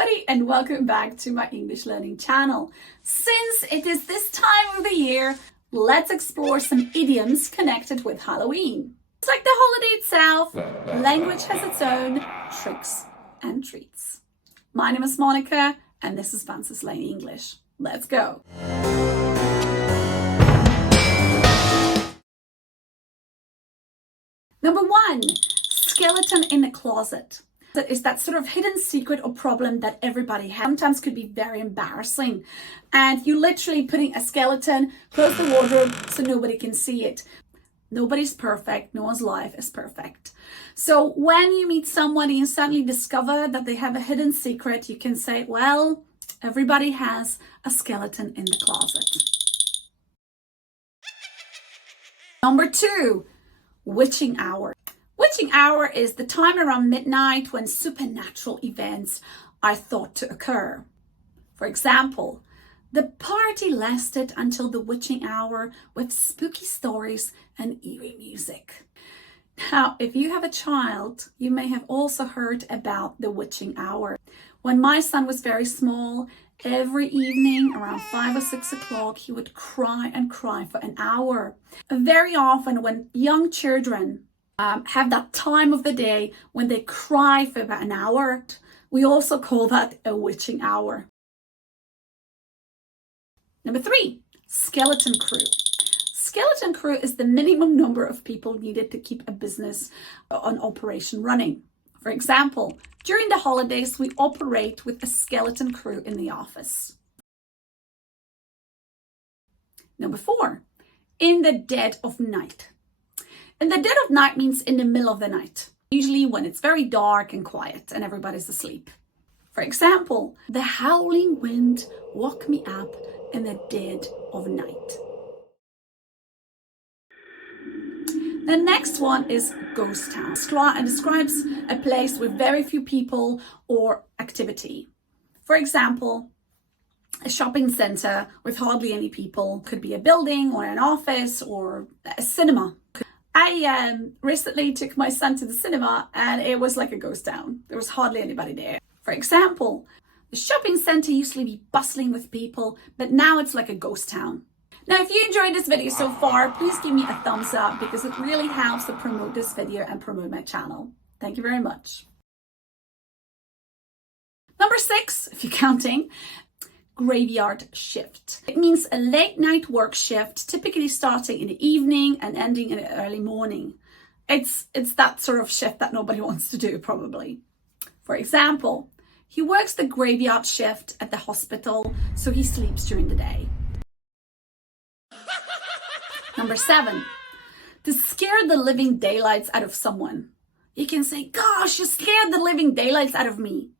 everybody, and welcome back to my English learning channel. Since it is this time of the year, let's explore some idioms connected with Halloween. It's like the holiday itself, language has its own tricks and treats. My name is Monica, and this is Fancy Slang English. Let's go. Number one, skeleton in the closet. That is that sort of hidden secret or problem that everybody has. Sometimes could be very embarrassing. And you literally putting a skeleton, close the wardrobe so nobody can see it. Nobody's perfect. No one's life is perfect. So when you meet somebody and suddenly discover that they have a hidden secret, you can say, well, everybody has a skeleton in the closet. Number two, witching hour. Witching hour is the time around midnight when supernatural events are thought to occur. For example, the party lasted until the witching hour with spooky stories and eerie music. Now, if you have a child, you may have also heard about the witching hour. When my son was very small, every evening around 5 or 6 o'clock, he would cry and cry for an hour. Very often when young children have that time of the day when they cry for about an hour, we also call that a witching hour. Number three, skeleton crew. Skeleton crew is the minimum number of people needed to keep a business on operation running. For example, during the holidays, we operate with a skeleton crew in the office. Number four, in the dead of night. In the dead of night means in the middle of the night, usually when it's very dark and quiet and everybody's asleep. For example, the howling wind woke me up in the dead of night. The next one is ghost town. It describes a place with very few people or activity. For example, a shopping center with hardly any people. Could be a building or an office or a cinema. I recently took my son to the cinema and it was like a ghost town. There was hardly anybody there. For example, the shopping center used to be bustling with people, but now it's like a ghost town. Now, if you enjoyed this video so far, please give me a thumbs up because it really helps to promote this video and promote my channel. Thank you very much. Number 6, if you're counting, graveyard shift. It means a late night work shift, typically starting in the evening and ending in the early morning. It's that sort of shift that nobody wants to do, probably. For example, he works the graveyard shift at the hospital, so he sleeps during the day. Number 7, to scare the living daylights out of someone. You can say, gosh, you scared the living daylights out of me.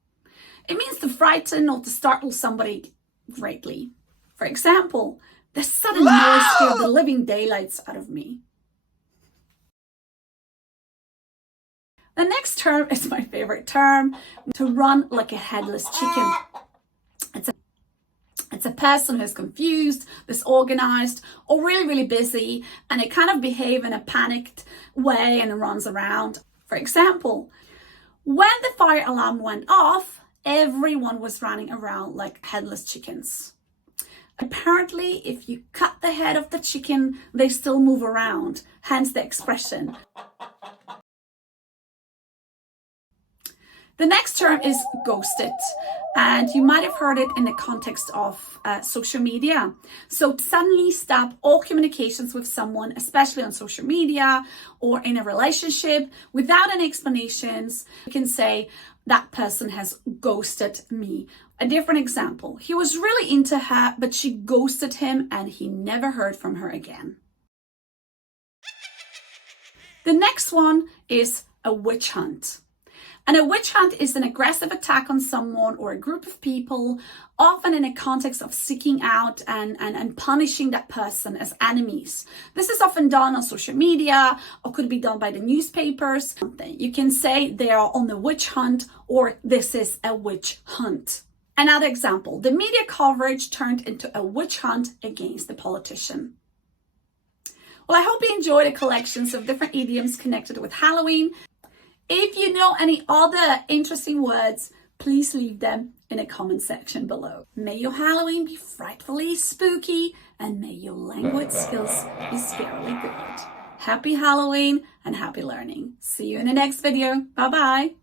It means to frighten or to startle somebody greatly. For example, the sudden noise scared the living daylights out of me. The next term is my favorite term, to run like a headless chicken. It's a person who's confused, disorganized, or really busy, and they kind of behave in a panicked way and runs around. For example, when the fire alarm went off, everyone was running around like headless chickens. Apparently, if you cut the head of the chicken, they still move around, hence the expression. The next term is ghosted, and you might have heard it in the context of social media. So suddenly stop all communications with someone, especially on social media or in a relationship, without any explanations. You can say, that person has ghosted me. A different example, he was really into her, but she ghosted him and he never heard from her again. The next one is a witch hunt. And a witch hunt is an aggressive attack on someone or a group of people, often in a context of seeking out and punishing that person as enemies. This is often done on social media or could be done by the newspapers. You can say they are on the witch hunt or this is a witch hunt. Another example, the media coverage turned into a witch hunt against the politician. Well, I hope you enjoyed the collections of different idioms connected with Halloween. If you know any other interesting words, please leave them in a comment section below. May your Halloween be frightfully spooky, and may your language skills be scarily good. Happy Halloween and happy learning. See you in the next video. Bye bye.